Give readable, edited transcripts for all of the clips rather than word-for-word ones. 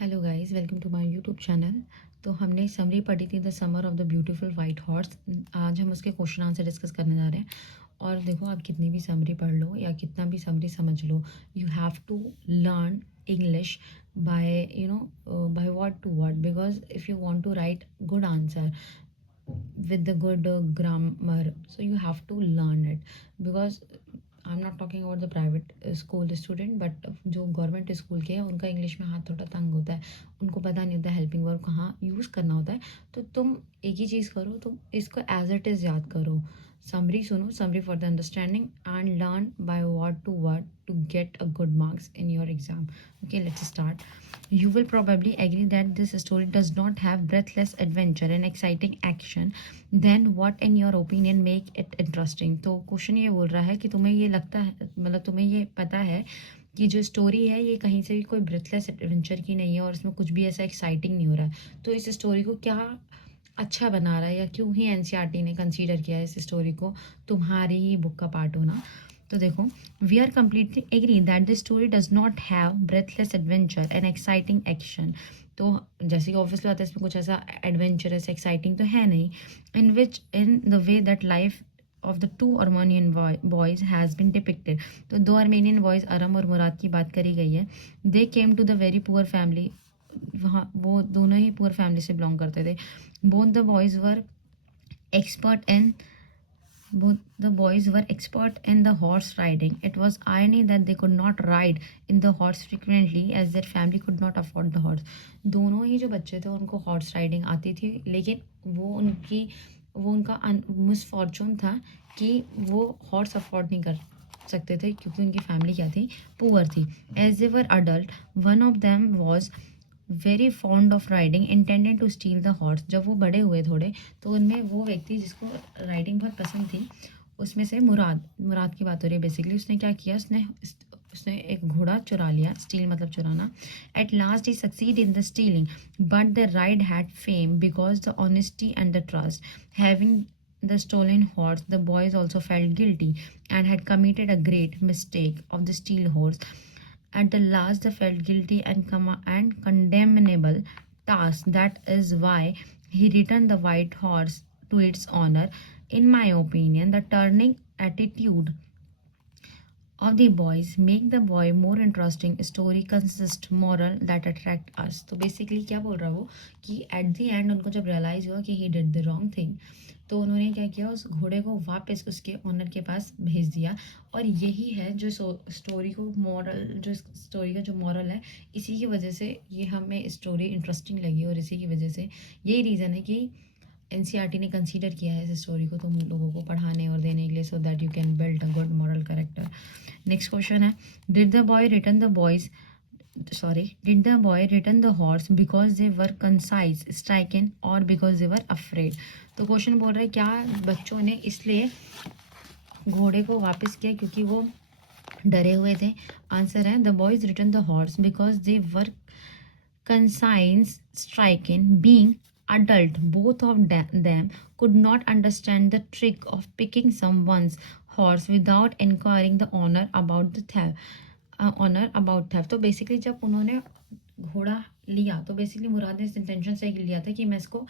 Hello guys, welcome to my YouTube channel. तो हमने summary पढ़ी थी the summer of the beautiful white horse. आज हम उसके क्वेश्चन आंसर डिस्कस करने जा रहे हैं। और देखो, आप कितनी भी समरी पढ़ लो या कितना भी समरी समझ लो, you have to learn English by by word to word, because if you want to write good answer with the good grammar, so you have to learn it. Because I'm not talking about the private school student, but जो government school के हैं उनका English में हाथ थोड़ा तंग होता है, उनको पता नहीं होता हेल्पिंग वर्ब कहाँ यूज़ करना होता है। तो तुम एक ही चीज़ करो, तुम इसको एज इट इज़ याद करो। समरी सुनो, summary for the understanding and learn by word to get a good marks in your exam. Okay, let's start. You will probably agree that this story does not have breathless adventure and exciting action. Then what in your opinion make it interesting? तो question ये बोल रहा है कि तुम्हें ये लगता है, मतलब तुम्हें ये पता है कि जो स्टोरी है ये कहीं से भी कोई ब्रेथलेस एडवेंचर की नहीं है और इसमें कुछ भी ऐसा एक्साइटिंग नहीं हो रहा है। तो इस स्टोरी को क्या अच्छा बना रहा है, या क्यों ही एनसीईआरटी ने कंसीडर किया है इस स्टोरी को तुम्हारी ही बुक का पार्ट होना। तो देखो, we are completely agree that the story does not have breathless adventure and exciting action. तो जैसे कि ऑब्वियसली आता है, इसमें कुछ ऐसा एडवेंचरस एक्साइटिंग तो है नहीं। In the way that life of the two Armenian boys has been depicted. तो दो अर्मेनियन बॉयज़ अरम और मुराद की बात करी गई है। They came to the very poor family. वहाँ वो दोनों ही पुअर फैमिली से बिलोंग करते थे। Both the boys were expert in Both the boys were expert in the horse riding. It was irony that they could not ride in the horse frequently as their family could not afford the horse. दोनों ही जो बच्चे थे उनको horse riding आती थी, लेकिन वो उनका मिसफॉर्चून था कि वो हॉर्स अफोर्ड नहीं कर सकते थे, क्योंकि उनकी फैमिली क्या थी, पुअर थी। As they were adult, one of them was very fond of riding intended to steal the horse. जब वो बड़े हुए थोड़े, तो उनमें वो व्यक्ति जिसको राइडिंग बहुत पसंद थी, उसमें से मुराद की बात हो रही है बेसिकली। उसने क्या किया, उसने एक घोड़ा चुरा लिया। स्टील मतलब चुराना। At last he succeed in the stealing, but the ride had fame because the honesty and the trust. Having the stolen horse, the boys also felt guilty and had committed a great mistake of the steel horse. At the last, they felt guilty and condemnable task. That is why he returned the white horse to its owner. In my opinion, the turning attitude of the boys make the boy more interesting. Story consist moral that attract us. तो basically क्या बोल रहा है वो, कि at the end उनको जब realise हुआ कि he did the wrong thing, तो उन्होंने क्या किया, उस घोड़े को वापस उसके ओनर के पास भेज दिया। और यही है जो स्टोरी को मॉरल, जो स्टोरी का जो मॉरल है, इसी की वजह से ये हमें स्टोरी इंटरेस्टिंग लगी, और इसी की वजह से यही रीज़न है कि एनसीईआरटी ने कंसीडर किया है इस स्टोरी को तुम लोगों को पढ़ाने और देने के लिए, so that you can build a good moral character. Next question है, did the boy return the boys did the boy return the horse because they were conscience stricken और बिकॉज दे वर अफ्रेड। तो question बोल रहा है, क्या बच्चों ने इसलिए घोड़े को वापस किया क्योंकि वो डरे हुए थे? आंसर है, the boys return the horse because they were conscience stricken. Being adult, both of them could not understand the trick of picking someone's horse without inquiring the owner about the theft. तो basically जब उन्होंने घोड़ा लिया, तो basically मुराद ने इस intention से लिया था कि मैं इसको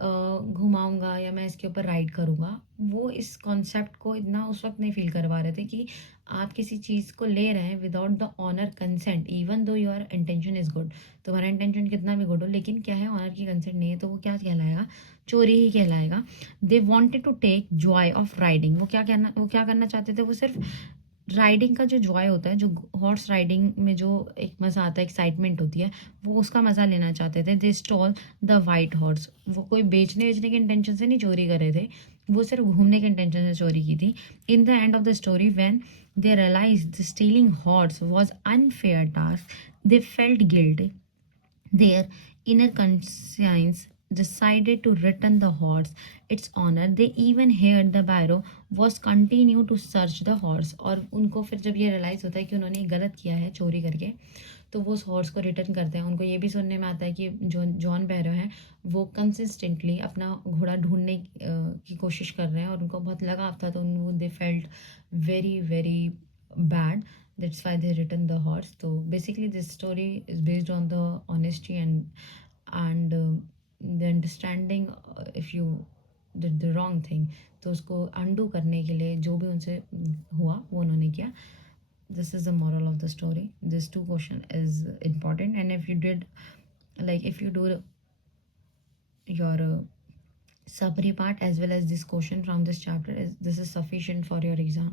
घुमाऊंगा या मैं इसके ऊपर राइड करूंगा। वो इस कॉन्सेप्ट को इतना उस वक्त नहीं फील करवा रहे थे कि आप किसी चीज़ को ले रहे हैं without the owner consent, even though your intention is good. तुम्हारा इंटेंशन कितना भी गुड हो, लेकिन क्या है, ऑनर की कंसेंट नहीं है, तो वो क्या कहलाएगा, चोरी ही कहलाएगा। They wanted to take joy of riding. वो क्या करना चाहते थे, वो सिर्फ राइडिंग का जो जॉय होता है, जो हॉर्स राइडिंग में जो एक मज़ा आता है, एक्साइटमेंट होती है, वो उसका मज़ा लेना चाहते थे। दे स्टॉल द वाइट हॉर्स। वो कोई बेचने के इंटेंशन से नहीं चोरी कर रहे थे, वो सिर्फ घूमने के इंटेंशन से चोरी की थी। In the end of the story, when they realise the stealing horse was unfair task, they felt guilt. Their inner conscience decided to return the horse its owner. They even heard the barrow was continue to search the horse. और उनको फिर जब ये realise होता है कि उन्होंने गलत किया है चोरी करके, तो वो उस हॉर्स को रिटर्न करते हैं। उनको ये भी सुनने में आता है कि जो जॉन बैरो हैं, वो कंसिस्टेंटली अपना घोड़ा ढूंढने की कोशिश कर रहे हैं, और उनको बहुत लगाव था, तो they felt very very bad That's why they written the horse. So basically this story is based on the honesty and the understanding. If you did the wrong thing तो उसको undo करने के लिए जो भी उनसे हुआ वो उन्होंने किया. This is the moral of the story. This two question is important, and if you did, like if you do your summary part as well as this question from this chapter, is this is sufficient for your exam.